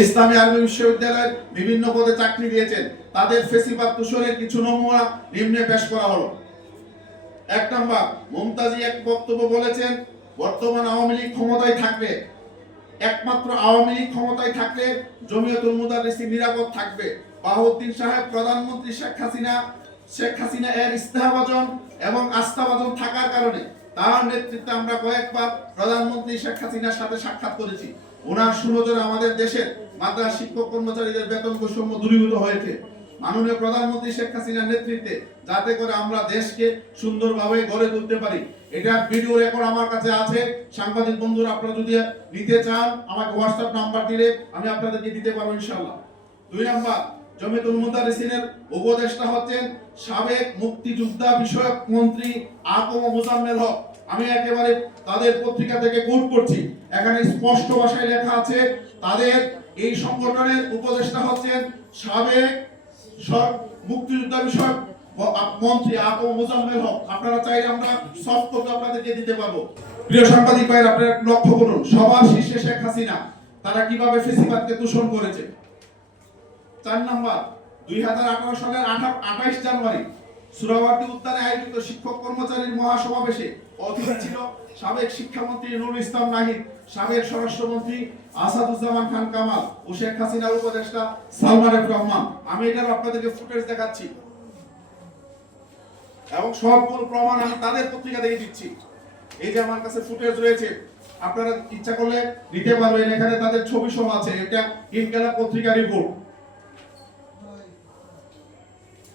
ইসলামী আরবি বিশ্ববিদ্যালয়ের বিভিন্ন পদে চাকরি দিয়েছেন। তাদের ফেসিবাদ তুষরের কিছু নমুনা নিম্নে পেশ করা হলো। 1 নাম্বার, মুমতাজি এক বক্তব্য বলেছেন, বর্তমান আওয়ামী লীগ ক্ষমতায় থাকবে, একমাত্র আওয়ামী লীগ ক্ষমতায় থাকলে জমিয়তুল মুদাররিসিন নিরাপদ থাকবে। বাহাউদ্দিন সাহেব প্রধানমন্ত্রী শেখ হাসিনা এর ইস্তেহাভাজন এবং আস্থাভাজন থাকার কারণে তার নেতৃত্বে আমরা কয়েকবার প্রধানমন্ত্রী শেখ হাসিনার সাথে সাক্ষাৎ করেছি। ওনার সুনজরে আমাদের দেশের মাদ্রাসা শিক্ষক কর্মচারীদের বেতন বৈষম্য দূরীভূত হয়েছে মাননীয় প্রধানমন্ত্রী শেখ হাসিনার নেতৃত্বে, যাতে করে আমরা দেশকে সুন্দরভাবে গড়ে তুলতে পারি। এটা ভিডিও রেকর্ড আমার কাছে আছে। সাংবাদিক বন্ধুরা আপনারা যদি নিতে চান আমাকে হোয়াটসঅ্যাপ নাম্বার দিলে আমি আপনাদেরকে দিতে পারবো ইনশাআল্লাহ। 2 নাম্বার, জমিয়তুল মুদাররিসিনের উপদেষ্টা হচ্ছেন সাবেক মুক্তিযোদ্ধা বিষয়ক মন্ত্রী আকম মোজাম্মেল হক। আমি একেবারে তাদের পত্রিকা থেকে কোট করছি, এখানে স্পষ্ট ভাষায় লেখা আছে তাদের এই সংগঠনের উপদেষ্টা হচ্ছেন সাবেক মুক্তিযোদ্ধা বিষয়ক মন্ত্রী আকম মোজাম্মেল হক। আপনারা চাইলে আমরা সফট কপি আপনাদেরকে দিতে পারবো। প্রিয় সাংবাদিক ভাইরা, আপনারা লক্ষ্য করুন সবার শীর্ষে শেখ হাসিনা, তারা কিভাবে ফেসিবাদকে দূষণ করেছে। 4 নাম্বার, 2018 সালের 28 জানুয়ারি সুরাওয়ার্দী উদ্যানে আয়োজিত শিক্ষক কর্মচারীর মহাসমাবেশে অতিথি ছিল সাবেক শিক্ষামন্ত্রী নুরুল ইসলাম নাহিদ, সাবেক স্বরাষ্ট্রমন্ত্রী আসাদুজ্জামান খান কামাল ও শেখ হাসিনার উপদেষ্টা সালমান এফ রহমান। আমি এটার আপনাদেরকে ফুটেজ দেখাচ্ছি এবং সবগুলো প্রমাণ আমি তাদের পত্রিকা থেকে দিচ্ছি। এই যে আমার কাছে ফুটেজ রয়েছে, আপনারা ইচ্ছা করলে দিতে পারবেন, এখানে তাদের ছবি সহ আছে। এটা ইনকিলাব পত্রিকা রিপোর্ট।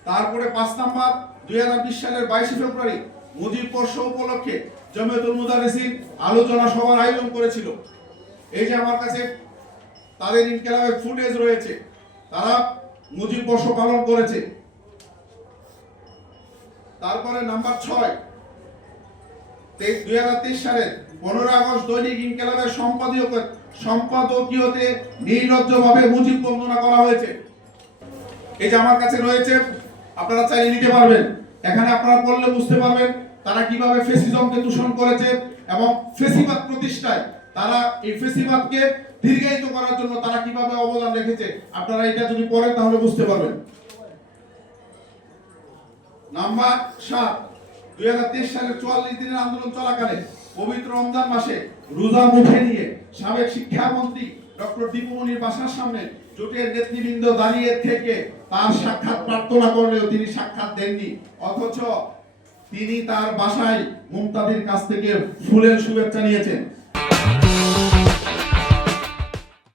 তারপরে 5 নাম্বার, 2020 সালের 22 ফেব্রুয়ারি মুজিব বর্ষ উপলক্ষে জমিয়তুল মুদাররিসিন আলোচনা সভার আয়োজন করেছিল। এই যে আমার কাছে তাদের ইনকিলাবের ফুটেজ রয়েছে, তারা মুজিব বর্ষ পালন করেছে। তারপরে নাম্বার 6, 2023 সালের 15 আগস্ট দৈনিক ইনকিলাবের সম্পাদকীয়তে নির্লজ্জভাবে মুজিব বন্দনা করা হয়েছে। এই যে আমার কাছে রয়েছে, আপনারা চাইলে নিতে পারবেন। এখানে আপনারা পড়লে বুঝতে পারবেন তারা কিভাবে ফ্যাসিজমকে দূষণ করেছে এবং ফ্যাসিবাদ প্রতিষ্ঠায় তারা এই ফ্যাসিবাদকে দীর্ঘায়িত করার জন্য তারা কিভাবে অবদান রেখেছে। আপনারা এটা যদি পড়েন তাহলে বুঝতে পারবেন। নাম্বার 7, 2023 সালের 44 দিনের আন্দোলন চলাকালে পবিত্র রমজান মাসে রোজা মুখে নিয়ে সাবেক শিক্ষামন্ত্রী ডক্টর দীপুমনির বাসার সামনে জোটের নেতৃবৃন্দ দাঁড়িয়ে থেকে তার সাক্ষাৎ প্রার্থনা করলেও তিনি সাক্ষাৎ দেননি, অথচ তিনি তার বাসায় মুমতাজের কাছ থেকে ফুলের শুভেচ্ছা নিয়েছেন।